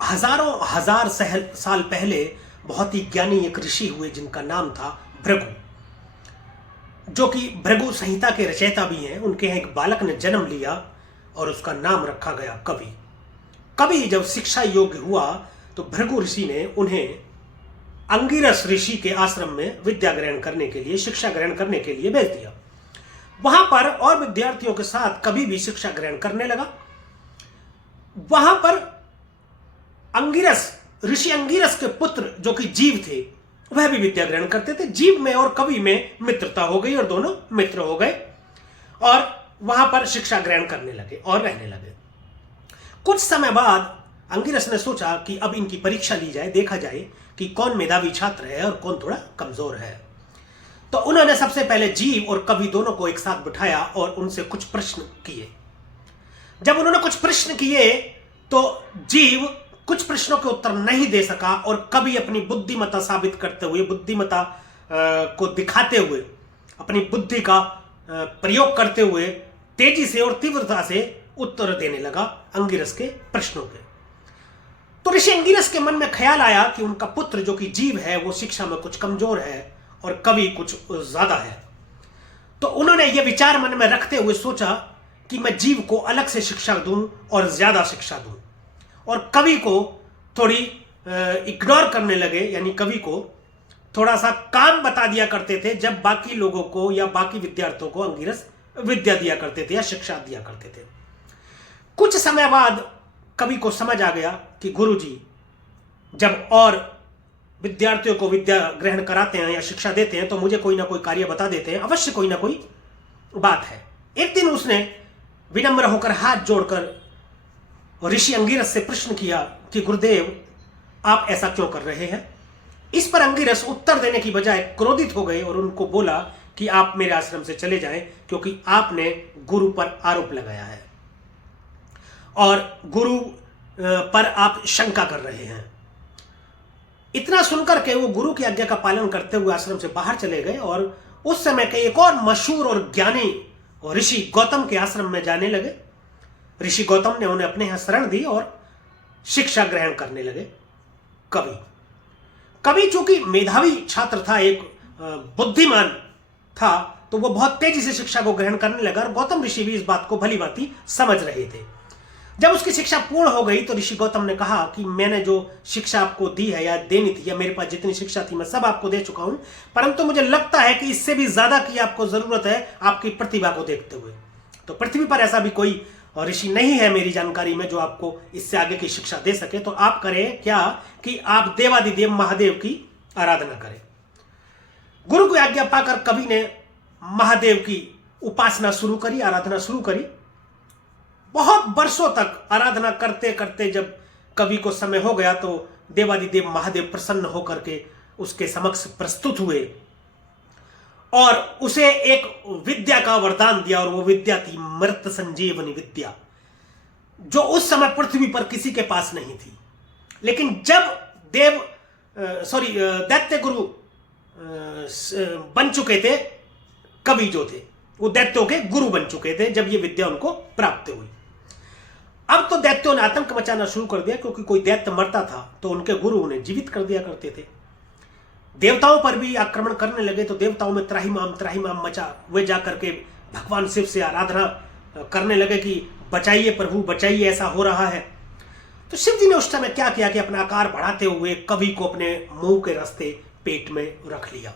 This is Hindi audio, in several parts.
हजारों हजार साल पहले बहुत ही ज्ञानी एक ऋषि हुए जिनका नाम था भृगु, जो कि भृगु संहिता के रचयिता भी हैं। उनके यहाँ एक बालक ने जन्म लिया और उसका नाम रखा गया कवि। कवि जब शिक्षा योग्य हुआ तो भृगु ऋषि ने उन्हें अंगिरस ऋषि के आश्रम में विद्या ग्रहण करने के लिए, शिक्षा ग्रहण करने के लिए भेज दिया। वहां पर और विद्यार्थियों के साथ कवि भी शिक्षा ग्रहण करने लगा। वहां पर अंगिरस, ऋषि अंगिरस के पुत्र जो कि जीव थे, वह भी विद्या ग्रहण करते थे। जीव में और कवि में मित्रता हो गई और दोनों मित्र हो गए और वहां पर शिक्षा ग्रहण करने लगे और रहने लगे। कुछ समय बाद अंगिरस ने सोचा कि अब इनकी परीक्षा ली जाए, देखा जाए कि कौन मेधावी छात्र है और कौन थोड़ा कमजोर है। तो उन्होंने सबसे पहले जीव और कवि दोनों को एक साथ बिठाया और उनसे कुछ प्रश्न किए। जब उन्होंने कुछ प्रश्न किए तो जीव कुछ प्रश्नों के उत्तर नहीं दे सका और कवि अपनी बुद्धिमत्ता साबित करते हुए, बुद्धिमत्ता को दिखाते हुए, अपनी बुद्धि का प्रयोग करते हुए तेजी से और तीव्रता से उत्तर देने लगा अंगिरस के प्रश्नों के। तो ऋषि अंगिरस के मन में ख्याल आया कि उनका पुत्र जो कि जीव है वो शिक्षा में कुछ कमजोर है और कवि कुछ ज्यादा है। तो उन्होंने यह विचार मन में रखते हुए सोचा कि मैं जीव को अलग से शिक्षा दूं और ज्यादा शिक्षा दूं, और कवि को थोड़ी इग्नोर करने लगे। यानी कवि को थोड़ा सा काम बता दिया करते थे जब बाकी लोगों को या बाकी विद्यार्थियों को अंगिरस विद्या दिया करते थे या शिक्षा दिया करते थे। कुछ समय बाद कवि को समझ आ गया कि गुरुजी जब और विद्यार्थियों को विद्या ग्रहण कराते हैं या शिक्षा देते हैं तो मुझे कोई ना कोई कार्य बता देते हैं, अवश्य कोई ना कोई बात है। एक दिन उसने विनम्र होकर हाथ जोड़कर ऋषि अंगिरस से प्रश्न किया कि गुरुदेव आप ऐसा क्यों कर रहे हैं। इस पर अंगिरस उत्तर देने की बजाय क्रोधित हो गए और उनको बोला कि आप मेरे आश्रम से चले जाएं क्योंकि आपने गुरु पर आरोप लगाया है और गुरु पर आप शंका कर रहे हैं। इतना सुनकर के वो गुरु की आज्ञा का पालन करते हुए आश्रम से बाहर चले गए और उस समय के एक और मशहूर और ज्ञानी ऋषि गौतम के आश्रम में जाने लगे। ऋषि गौतम ने उन्हें अपने यहां शरण दी और शिक्षा ग्रहण करने लगे। कवि चूंकि मेधावी छात्र था, एक बुद्धिमान था, तो वो बहुत तेजी से शिक्षा को ग्रहण करने लगा और गौतम ऋषि भी इस बात को भली भांति समझ रहे थे। जब उसकी शिक्षा पूर्ण हो गई तो ऋषि गौतम ने कहा कि मैंने जो शिक्षा आपको दी है या देनी थी या मेरे पास जितनी शिक्षा थी मैं सब आपको दे चुका हूं, परंतु मुझे लगता है कि इससे भी ज्यादा की आपको जरूरत है आपकी प्रतिभा को देखते हुए। तो पृथ्वी पर ऐसा भी कोई ऋषि नहीं है मेरी जानकारी में जो आपको इससे आगे की शिक्षा दे सके। तो आप करें क्या कि आप देवादिदेव महादेव की आराधना करें। गुरु की आज्ञा पाकर कवि ने महादेव की उपासना शुरू करी, आराधना शुरू करी। बहुत वर्षों तक आराधना करते करते जब कवि को समय हो गया तो देवादिदेव महादेव प्रसन्न होकर के उसके समक्ष प्रस्तुत हुए और उसे एक विद्या का वरदान दिया और वो विद्या थी मृत संजीवनी विद्या, जो उस समय पृथ्वी पर किसी के पास नहीं थी। लेकिन जब दैत्य गुरु बन चुके थे, कवि जो थे वो दैत्यों के गुरु बन चुके थे जब ये विद्या उनको प्राप्त हुई। अब तो दैत्यों ने आतंक मचाना शुरू कर दिया, क्योंकि कोई दैत्य मरता था तो उनके गुरु उन्हें जीवित कर दिया करते थे। देवताओं पर भी आक्रमण करने लगे तो देवताओं में त्राहिमाम मचा। वे जाकर के भगवान शिव से आराधना करने लगे कि बचाइए प्रभु बचाइए, ऐसा हो रहा है। तो शिव जी ने उस समय क्या किया कि अपना आकार बढ़ाते हुए कवि को अपने मुंह के रास्ते पेट में रख लिया।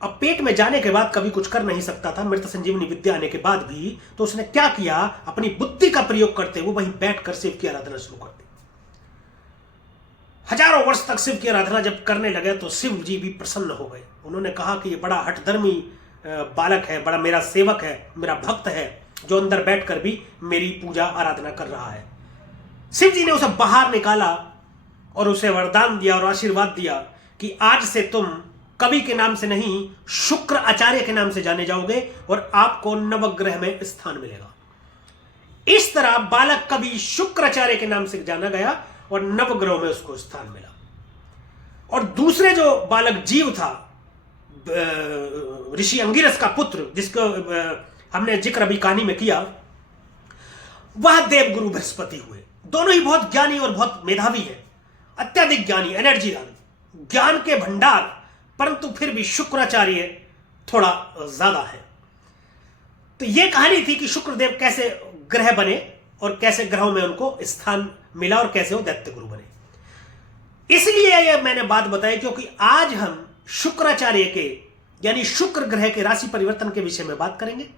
अब पेट में जाने के बाद कवि कुछ कर नहीं सकता था, मृत संजीवनी विद्या आने के बाद भी। तो उसने क्या किया, अपनी बुद्धि का प्रयोग करते हुए वहीं बैठकर शिव की आराधना शुरू कर दी। हजारों वर्ष तक शिव की आराधना जब करने लगे तो शिव जी भी प्रसन्न हो गए। उन्होंने कहा कि ये बड़ा हठधर्मी बालक है, बड़ा मेरा सेवक है, मेरा भक्त है, जो अंदर बैठकर भी मेरी पूजा आराधना कर रहा है। शिव जी ने उसे बाहर निकाला और उसे वरदान दिया और आशीर्वाद दिया कि आज से तुम कवि के नाम से नहीं शुक्र आचार्य के नाम से जाने जाओगे और आपको नवग्रह में स्थान मिलेगा। इस तरह बालक कवि शुक्राचार्य के नाम से जाना गया और नवग्रहों में उसको स्थान मिला। और दूसरे जो बालक जीव था, ऋषि अंगिरस का पुत्र, जिसको हमने जिक्र अभी कहानी में किया, वह देवगुरु बृहस्पति हुए। दोनों ही बहुत ज्ञानी और बहुत मेधावी है, अत्यधिक ज्ञानी, एनर्जीदान, ज्ञान के भंडार, परंतु फिर भी शुक्राचार्य थोड़ा ज्यादा है। तो यह कहानी थी कि शुक्रदेव कैसे ग्रह बने और कैसे ग्रहों में उनको स्थान मिला और कैसे वो दैत्य गुरु बने। इसलिए यह मैंने बात बताई क्योंकि आज हम शुक्राचार्य के यानी शुक्र ग्रह के राशि परिवर्तन के विषय में बात करेंगे।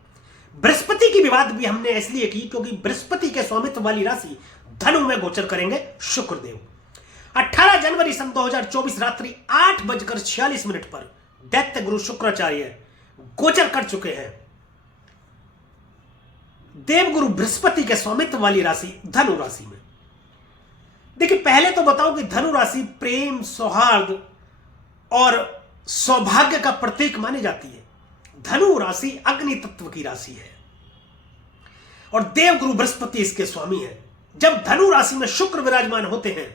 बृहस्पति की विवाद भी हमने इसलिए की क्योंकि बृहस्पति के स्वामित्व वाली राशि धनु में गोचर करेंगे शुक्रदेव। 18 जनवरी सन 2024 रात्रि 8:46 पर दैत्य गुरु शुक्राचार्य गोचर कर चुके हैं देवगुरु बृहस्पति के स्वामित्व वाली राशि धनु राशि में। देखिए, पहले तो बताओ कि धनु राशि प्रेम, सौहार्द और सौभाग्य का प्रतीक मानी जाती है। धनु राशि अग्नि तत्व की राशि है और देवगुरु बृहस्पति इसके स्वामी है। जब धनु राशि में शुक्र विराजमान होते हैं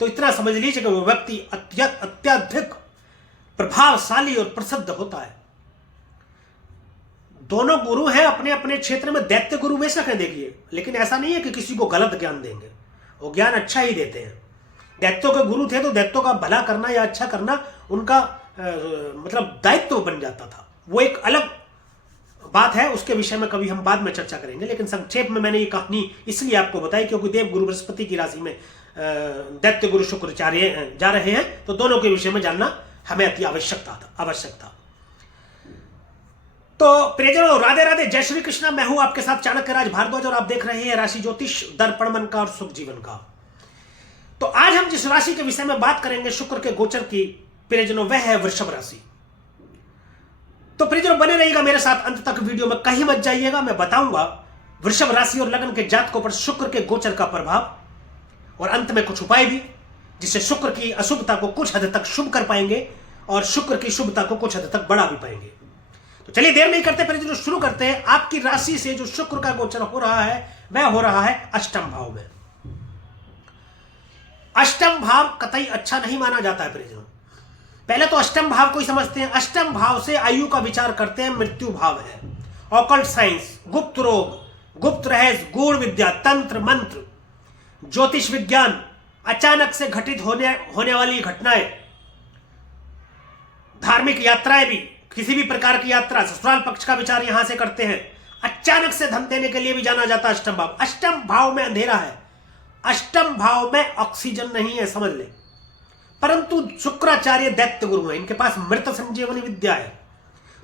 तो इतना समझ लीजिए कि वो व्यक्ति अत्यधिक प्रभावशाली और प्रसिद्ध होता है। दोनों गुरु हैं अपने अपने क्षेत्र में, दैत्य गुरु बेशक है देखिए, लेकिन ऐसा नहीं है कि किसी को गलत ज्ञान देंगे, वो ज्ञान अच्छा ही देते हैं। दैत्यों के गुरु थे तो दैत्यों का भला करना या अच्छा करना उनका मतलब दायित्व बन जाता था। वो एक अलग बात है, उसके विषय में कभी हम बाद में चर्चा करेंगे, लेकिन संक्षेप में मैंने ये कहानी इसलिए आपको बताई क्योंकि देव गुरु बृहस्पति की राशि में दैत्य गुरु शुक्राचार्य जा रहे हैं, तो दोनों के विषय में जानना हमें अति आवश्यक था। तो प्रियजनों, राधे राधे, जय श्री कृष्णा। मैं हूं आपके साथ चाणक्य राज भारद्वाज और आप देख रहे हैं राशि ज्योतिष दर्पण मन का और सुख जीवन का। तो आज हम जिस राशि के विषय में बात करेंगे शुक्र के गोचर की प्रियजनों, वह है वृषभ राशि। तो प्रियजनों, बने रहिएगा मेरे साथ अंत तक वीडियो में, कहीं मत जाइएगा। मैं बताऊंगा वृषभ राशि और लग्न के जातकों पर शुक्र के गोचर का प्रभाव और अंत में कुछ उपाय भी, जिससे शुक्र की अशुभता को कुछ हद तक शुभ कर पाएंगे और शुक्र की शुभता को कुछ हद तक बढ़ा भी पाएंगे। तो चलिए देर नहीं करते प्रियजनों, शुरू करते हैं। आपकी राशि से जो शुक्र का गोचर हो रहा है वह हो रहा है अष्टम भाव में। अष्टम भाव कतई अच्छा नहीं माना जाता है प्रियजनों। पहले तो अष्टम भाव को ही समझते हैं। अष्टम भाव से आयु का विचार करते हैं, मृत्यु भाव है। ऑकल्ट साइंस, गुप्त रोग, गुप्त रहस्य, गूढ़ विद्या, तंत्र मंत्र, ज्योतिष विज्ञान, अचानक से घटित होने वाली घटनाएं, धार्मिक यात्राएं भी, किसी भी प्रकार की यात्रा, ससुराल पक्ष का विचार यहां से करते हैं। अचानक से धन देने के लिए भी जाना जाता है अष्टम भाव। अष्टम भाव में अंधेरा है, अष्टम भाव में ऑक्सीजन नहीं है, समझ ले। परंतु शुक्राचार्य दैत्य गुरु है, इनके पास मृत संजीवनी विद्या है,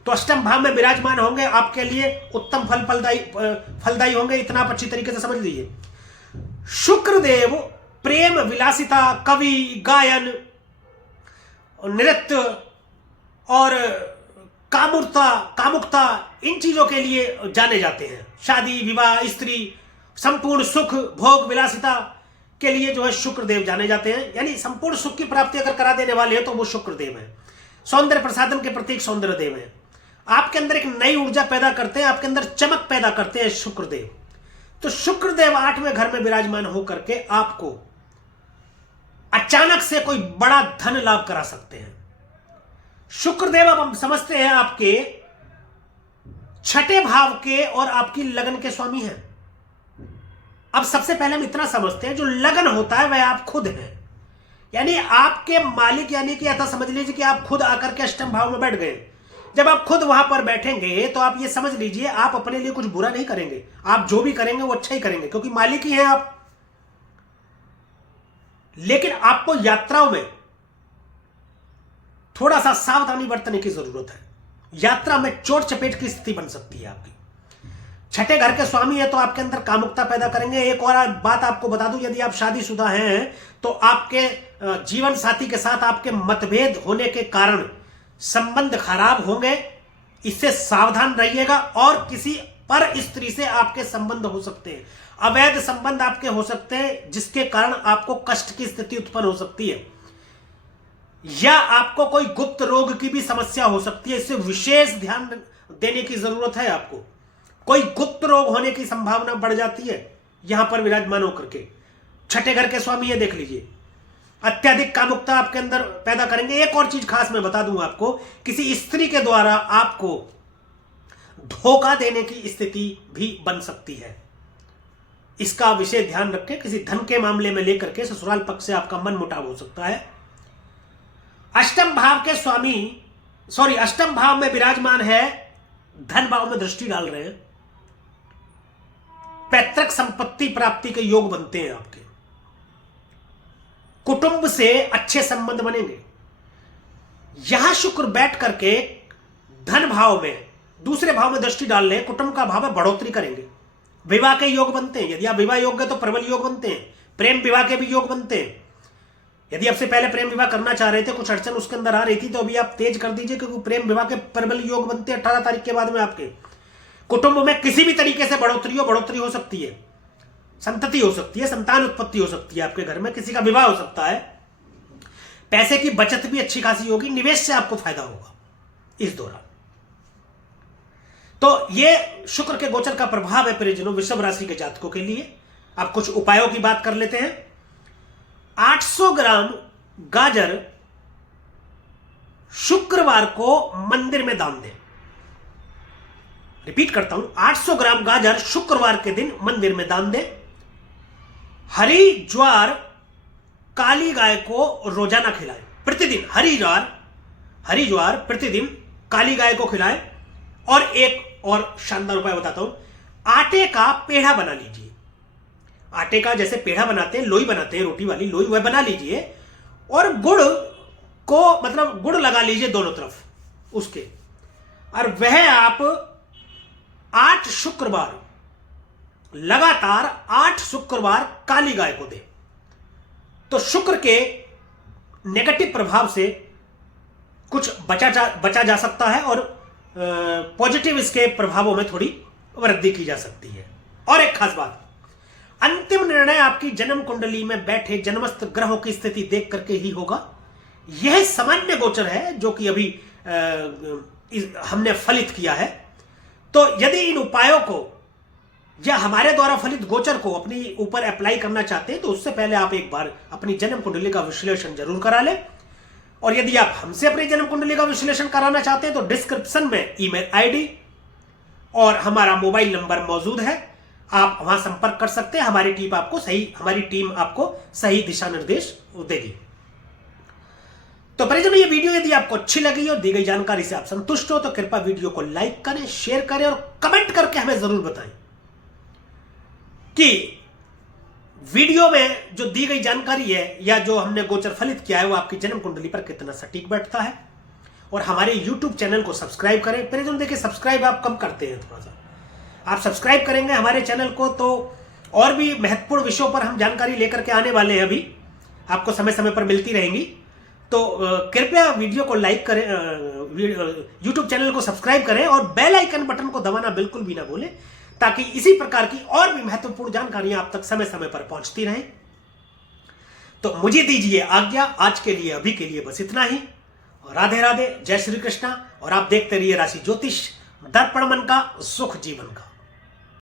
तो अष्टम भाव में विराजमान होंगे, आपके लिए उत्तम फलदायी होंगे। इतना आप अच्छी तरीके से समझ लीजिए। शुक्रदेव प्रेम, विलासिता, कवि, गायन, नृत्य और कामुकता इन चीजों के लिए जाने जाते हैं। शादी, विवाह, स्त्री, संपूर्ण सुख, भोग, विलासिता के लिए जो है शुक्रदेव जाने जाते हैं। यानी संपूर्ण सुख की प्राप्ति अगर करा देने वाले हैं तो वो शुक्रदेव है। सौंदर्य प्रसाधन के प्रतीक सौंदर्यदेव है। आपके अंदर एक नई ऊर्जा पैदा करते हैं, आपके अंदर चमक पैदा करते हैं शुक्रदेव। तो शुक्रदेव 8वें घर में विराजमान होकर के आपको अचानक से कोई बड़ा धन लाभ करा सकते हैं। शुक्रदेव अब हम समझते हैं आपके 6ठे भाव के और आपकी लगन के स्वामी हैं। अब सबसे पहले हम इतना समझते हैं, जो लगन होता है वह आप खुद हैं, यानी आपके मालिक, यानी कि ऐसा समझ लीजिए कि आप खुद आकर के अष्टम भाव में बैठ गए। जब आप खुद वहां पर बैठेंगे तो आप ये समझ लीजिए आप अपने लिए कुछ बुरा नहीं करेंगे, आप जो भी करेंगे वो अच्छा ही करेंगे क्योंकि मालिक ही हैं आप। लेकिन आपको यात्राओं में थोड़ा सा सावधानी बरतने की जरूरत है। यात्रा में चोट चपेट की स्थिति बन सकती है आपकी। 6ठे घर के स्वामी है तो आपके अंदर कामुकता पैदा करेंगे। एक और बात आपको बता दूं, यदि आप शादीशुदा हैं तो आपके जीवन साथी के साथ आपके मतभेद होने के कारण संबंध खराब होंगे, इससे सावधान रहिएगा। और किसी पर स्त्री से आपके संबंध हो सकते हैं, अवैध संबंध आपके हो सकते हैं, जिसके कारण आपको कष्ट की स्थिति उत्पन्न हो सकती है, या आपको कोई गुप्त रोग की भी समस्या हो सकती है। इससे विशेष ध्यान देने की जरूरत है आपको। कोई गुप्त रोग होने की संभावना बढ़ जाती है यहां पर विराजमान होकर के। 6ठे घर के स्वामी है, देख लीजिए। अत्यधिक कामुकता आपके अंदर पैदा करेंगे। एक और चीज खास मैं बता दूं आपको, किसी स्त्री के द्वारा आपको धोखा देने की स्थिति भी बन सकती है। इसका विषय ध्यान रखें। किसी धन के मामले में लेकर के ससुराल पक्ष से आपका मन मुटाव हो सकता है। अष्टम भाव के अष्टम भाव में विराजमान है, धन भाव में दृष्टि डाल रहे हैं। पैतृक संपत्ति प्राप्ति के योग बनते हैं आपके। कुटुंब से अच्छे संबंध बनेंगे। यहां शुक्र बैठ करके धन भाव में, दूसरे भाव में दृष्टि डाल रहे हैं, कुटुंब का भाव में बढ़ोतरी करेंगे। विवाह के योग बनते हैं। यदि आप विवाह योग्य हैं तो प्रबल योग बनते हैं। प्रेम विवाह के भी योग बनते हैं। यदि आपसे पहले प्रेम विवाह करना चाह रहे थे, कुछ अड़चन उसके अंदर आ रही थी, तो अभी आप तेज कर दीजिए, क्योंकि प्रेम विवाह के प्रबल योग बनते हैं 18 तारीख के बाद में। आपके कुटुंब में किसी भी तरीके से बढ़ोतरी हो सकती है, संतति हो सकती है, संतान उत्पत्ति हो सकती है। आपके घर में किसी का विवाह हो सकता है। पैसे की बचत भी अच्छी खासी होगी। निवेश से आपको फायदा होगा इस दौरान। तो ये शुक्र के गोचर का प्रभाव है प्रियजनों वृषभ राशि के जातकों के लिए। अब कुछ उपायों की बात कर लेते हैं। 800 ग्राम गाजर शुक्रवार को मंदिर में दान दें। रिपीट करता हूं, 800 ग्राम गाजर शुक्रवार के दिन मंदिर में दान दें। हरी ज्वार काली गाय को रोजाना खिलाएं, प्रतिदिन। हरी ज्वार प्रतिदिन काली गाय को खिलाएं। और एक और शानदार उपाय बताता हूं, आटे का पेढ़ा बना लीजिए। आटे का जैसे पेढ़ा बनाते हैं, लोई बनाते हैं, रोटी वाली लोई, वह बना लीजिए। और गुड़ को, मतलब गुड़ लगा लीजिए दोनों तरफ उसके। और वह आप 8 शुक्रवार, लगातार 8 शुक्रवार काली गाय को दें। तो शुक्र के नेगेटिव प्रभाव से कुछ बचा जा सकता है और पॉजिटिव इसके प्रभावों में थोड़ी वृद्धि की जा सकती है। और एक खास बात, अंतिम निर्णय आपकी जन्म कुंडली में बैठे जन्मस्थ ग्रहों की स्थिति देख करके ही होगा। यह सामान्य गोचर है जो कि अभी हमने फलित किया है। तो यदि इन उपायों को या हमारे द्वारा फलित गोचर को अपनी ऊपर अप्लाई करना चाहते हैं, तो उससे पहले आप एक बार अपनी जन्म कुंडली का विश्लेषण जरूर करा लें। और यदि आप हमसे अपनी जन्म कुंडली का विश्लेषण कराना चाहते हैं तो डिस्क्रिप्शन में ईमेल आईडी और हमारा मोबाइल नंबर मौजूद है, आप वहां संपर्क कर सकते हैं। हमारी टीम आपको सही दिशा निर्देश देगी। तो परिजनों, ये वीडियो यदि आपको अच्छी लगी और दी गई जानकारी से आप संतुष्ट हो तो कृपया वीडियो को लाइक करें, शेयर करें और कमेंट करके हमें जरूर बताएं कि वीडियो में जो दी गई जानकारी है या जो हमने गोचर फलित किया है वो आपकी जन्म कुंडली पर कितना सटीक बैठता है। और हमारे YouTube चैनल को सब्सक्राइब करें। परिजन देखिए, सब्सक्राइब आप कम करते हैं, थोड़ा सा आप सब्सक्राइब करेंगे हमारे चैनल को तो और भी महत्वपूर्ण विषयों पर हम जानकारी लेकर के आने वाले हैं। अभी आपको समय समय पर मिलती रहेंगी। तो कृपया वीडियो को लाइक करें, YouTube चैनल को सब्सक्राइब करें और बेल आइकन बटन को दबाना बिल्कुल भी ना भूलें, ताकि इसी प्रकार की और भी महत्वपूर्ण जानकारियां आप तक समय समय पर पहुंचती रहें। तो मुझे दीजिए आज्ञा। आज के लिए, अभी के लिए बस इतना ही। राधे राधे, जय श्री कृष्णा। और आप देखते रहिए राशि ज्योतिष, दर्पण मन का, सुख जीवन का।